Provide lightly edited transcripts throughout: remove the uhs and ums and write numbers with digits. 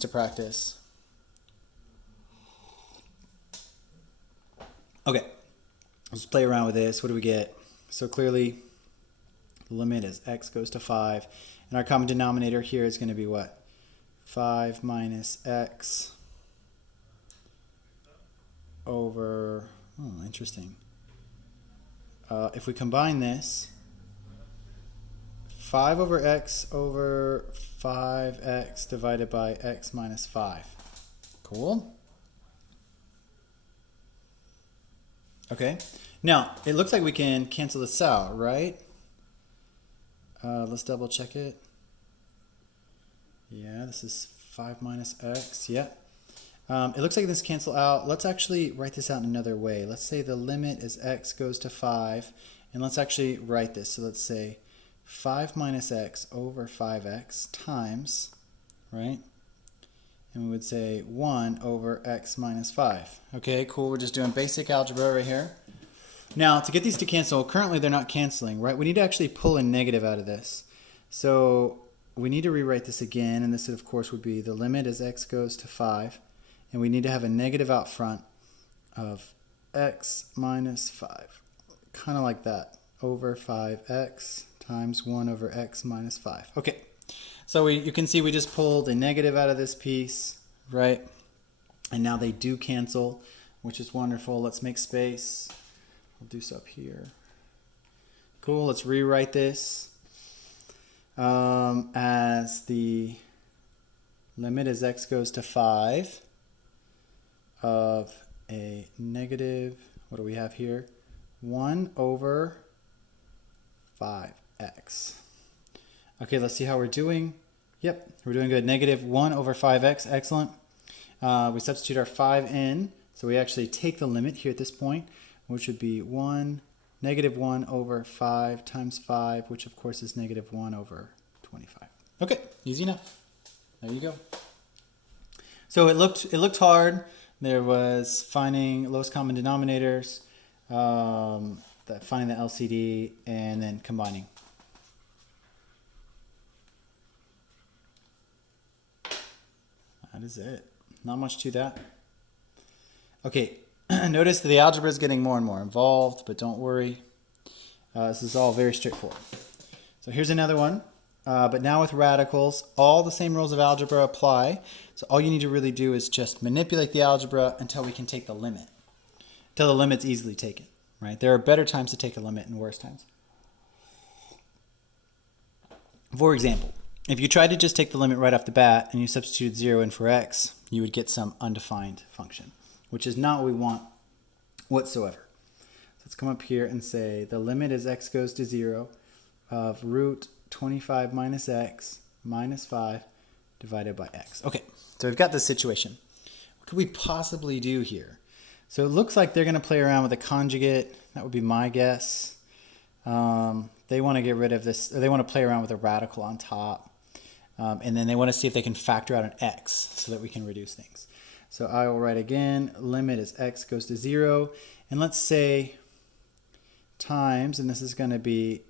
to practice. Okay, let's play around with this. What do we get? So clearly, the limit is x goes to 5. And our common denominator here is going to be what? 5 minus x over, interesting. If we combine this, 5 over x over 5x divided by x minus 5. Cool. Okay. Now, it looks like we can cancel this out, right? Let's double check it. Yeah, this is 5 minus x. Yeah. It looks like this cancel out. Let's actually write this out in another way. Let's say the limit is x goes to 5. And let's actually write this. So let's say 5 minus x over 5x times, right? And we would say 1 over x minus 5. Okay, cool. We're just doing basic algebra right here. Now, to get these to cancel, currently they're not canceling, right? We need to actually pull a negative out of this. So we need to rewrite this again, and this, of course, would be the limit as x goes to 5. And we need to have a negative out front of x minus 5. Kind of like that. Over 5x times 1 over x minus 5. Okay, so you can see we just pulled a negative out of this piece, right? And now they do cancel, which is wonderful. Let's make space. We'll do so up here. Cool, let's rewrite this as the limit as x goes to 5 of a negative, what do we have here? 1 over 5x. Okay, let's see how we're doing. Yep, we're doing good. Negative 1 over 5x, excellent. We substitute our 5 in, so we actually take the limit here at this point, which would be negative 1 over 5 times 5, which of course is negative 1 over 25. Okay, easy enough. There you go. So it looked hard. There was finding lowest common denominators, finding the LCD, and then combining. That is it. Not much to that. Okay, notice that the algebra is getting more and more involved, but don't worry. This is all very straightforward. So here's another one, but now with radicals, all the same rules of algebra apply. So all you need to really do is just manipulate the algebra until we can take the limit, until the limit's easily taken. Right? There are better times to take a limit and worse times. For example, if you tried to just take the limit right off the bat and you substituted 0 in for x, you would get some undefined function, which is not what we want whatsoever. So let's come up here and say the limit as x goes to 0 of root 25 minus x minus 5 divided by x. Okay, so we've got this situation. What could we possibly do here? So it looks like they're going to play around with a conjugate. That would be my guess. They want to get rid of this. Or they want to play around with a radical on top. And then they want to see if they can factor out an x so that we can reduce things. So I will write again, limit as x goes to 0. And let's say times, and this is going to be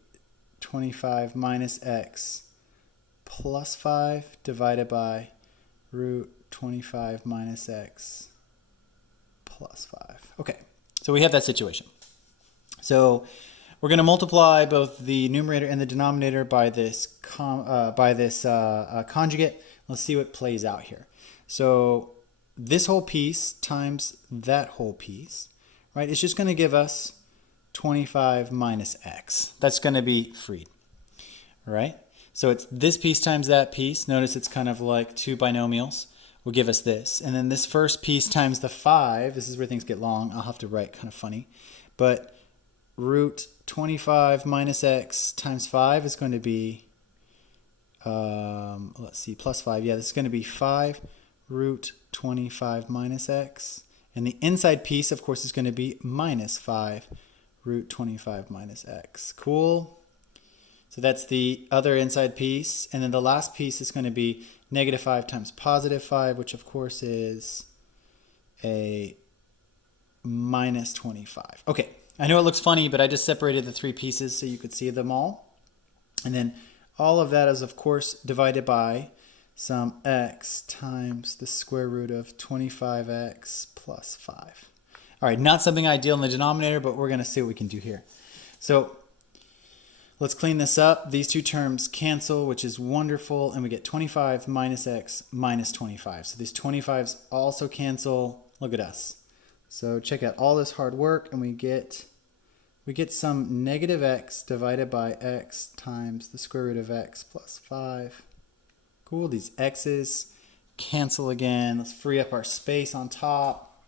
25 minus x plus 5 divided by root 25 minus x plus 5. Okay, so we have that situation. So we're going to multiply both the numerator and the denominator by this conjugate. Let's see what plays out here. So this whole piece times that whole piece, right? It's just going to give us 25 minus x. That's going to be freed, right? So it's this piece times that piece. Notice it's kind of like two binomials. Will give us this. And then this first piece times the 5, this is where things get long. I'll have to write kind of funny. But root 25 minus x times 5 is going to be, let's see, plus 5. Yeah, this is going to be 5 root 25 minus x. And the inside piece, of course, is going to be minus 5 root 25 minus x. Cool. So that's the other inside piece. And then the last piece is going to be negative 5 times positive 5, which of course is a minus 25. Okay, I know it looks funny, but I just separated the three pieces so you could see them all. And then all of that is, of course, divided by some x times the square root of 25x plus 5. All right, not something ideal in the denominator, but we're going to see what we can do here. So let's clean this up. These two terms cancel, which is wonderful, and we get 25 minus x minus 25. So these 25s also cancel. Look at us. So check out all this hard work, and we get some negative x divided by x times the square root of x plus 5. Cool, these x's cancel again. Let's free up our space on top.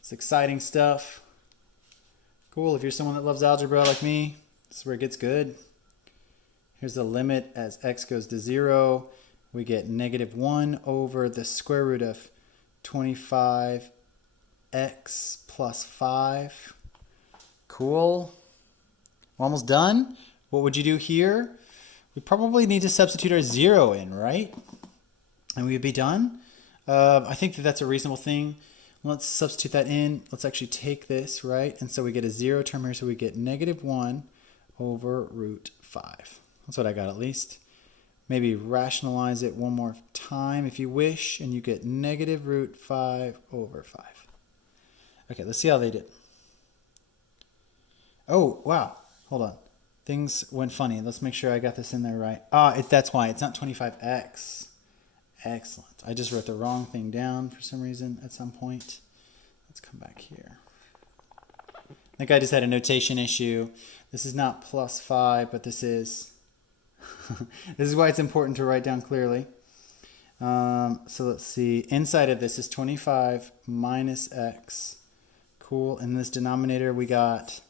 It's exciting stuff. Cool, if you're someone that loves algebra like me, this is where it gets good. Here's the limit as x goes to 0. We get negative 1 over the square root of 25x plus 5. Cool. We're almost done. What would you do here? We probably need to substitute our 0 in, right? And we would be done. I think that that's a reasonable thing. Let's substitute that in. Let's actually take this, right? And so we get a 0 term here, so we get negative 1 over root 5. That's what I got at least. Maybe rationalize it one more time if you wish, and you get negative root 5 over 5. Okay, let's see how they did. Oh, wow. Hold on. Things went funny. Let's make sure I got this in there right. That's why. It's not 25x. Excellent. I just wrote the wrong thing down for some reason at some point. Let's come back here. I think I just had a notation issue. This is not plus 5, but this is. This is why it's important to write down clearly. So let's see. Inside of this is 25 minus x. Cool. In this denominator, we got.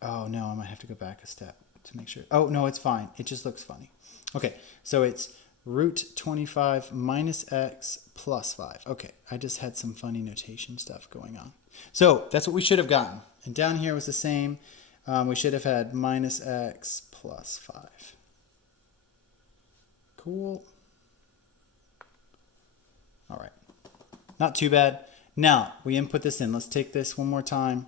Oh, no, I might have to go back a step to make sure. Oh, no, it's fine. It just looks funny. Okay, so it's root 25 minus x plus 5. Okay, I just had some funny notation stuff going on. So that's what we should have gotten. And down here was the same. We should have had minus x plus 5. Cool. All right. Not too bad. Now, we input this in. Let's take this one more time.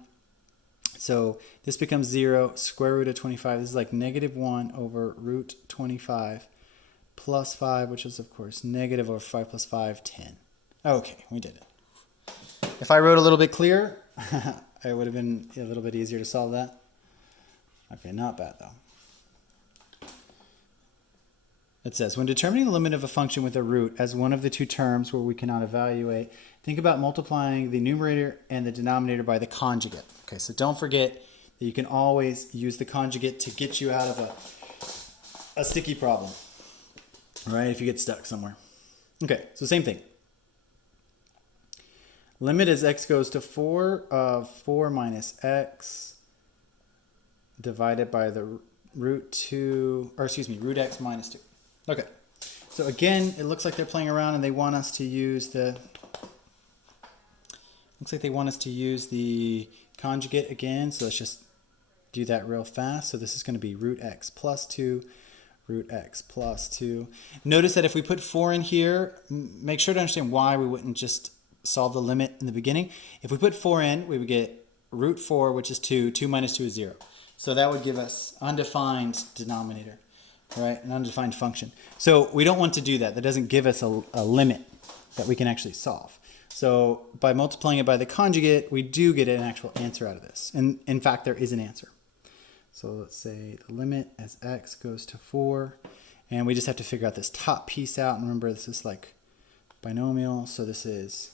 So this becomes 0, square root of 25. This is like negative 1 over root 25 plus 5, which is, of course, negative over 5 plus 5, 10. Okay, we did it. If I wrote a little bit clearer, it would have been a little bit easier to solve that. Okay, not bad, though. It says, when determining the limit of a function with a root as one of the two terms where we cannot evaluate, think about multiplying the numerator and the denominator by the conjugate. Okay, so don't forget that you can always use the conjugate to get you out of a sticky problem, all right, if you get stuck somewhere. Okay, so same thing. Limit as x goes to 4 of 4 minus x divided by the root x minus 2. Okay, so again, it looks like they're playing around and they want us to use the conjugate again. So let's just do that real fast. So this is going to be root x plus 2, root x plus 2. Notice that if we put 4 in here, make sure to understand why we wouldn't just solve the limit in the beginning. If we put 4 in, we would get root 4, which is 2. 2 minus 2 is 0. So that would give us undefined denominator, right? An undefined function. So we don't want to do that. That doesn't give us a limit that we can actually solve. So by multiplying it by the conjugate, we do get an actual answer out of this. And in fact, there is an answer. So let's say the limit as x goes to 4. And we just have to figure out this top piece out. And remember, this is like binomial. So this is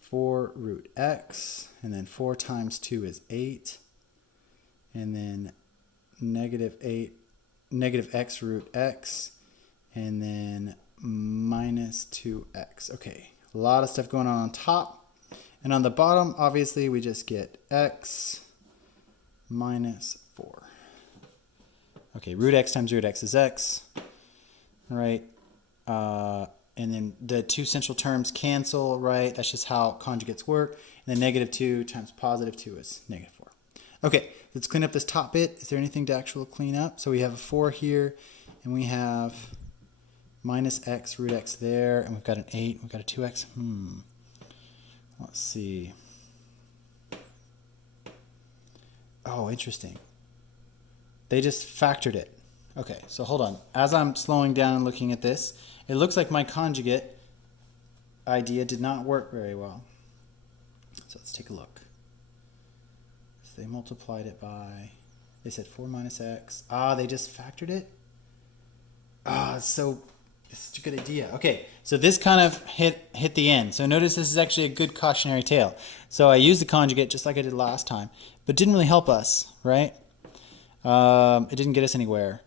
4 root x. And then 4 times 2 is 8. And then negative x root x. And then minus 2x. Okay. A lot of stuff going on top. And on the bottom, obviously, we just get x minus 4. Okay, root x times root x is x. Right? And then the two central terms cancel, right? That's just how conjugates work. And then negative 2 times positive 2 is negative 4. Okay, let's clean up this top bit. Is there anything to actually clean up? So we have a 4 here, and we have minus x root x there, and we've got an 8, we've got a 2x. Let's see. Oh, interesting. They just factored it. Okay, so hold on. As I'm slowing down and looking at this, it looks like my conjugate idea did not work very well. So let's take a look. So they multiplied it by, they said 4 minus x. They just factored it? It's such a good idea. Okay, so this kind of hit the end. So notice this is actually a good cautionary tale. So I used the conjugate just like I did last time, but didn't really help us, right? It didn't get us anywhere.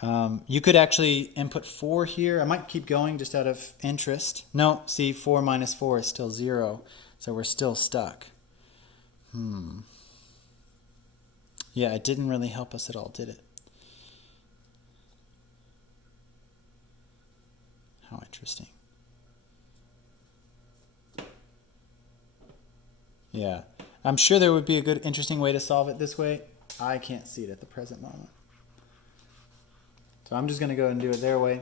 You could actually input 4 here. I might keep going just out of interest. No, see, 4 minus 4 is still 0, so we're still stuck. Yeah, it didn't really help us at all, did it? How interesting. Yeah, I'm sure there would be a good, interesting way to solve it this way. I can't see it at the present moment. So I'm just going to go and do it their way.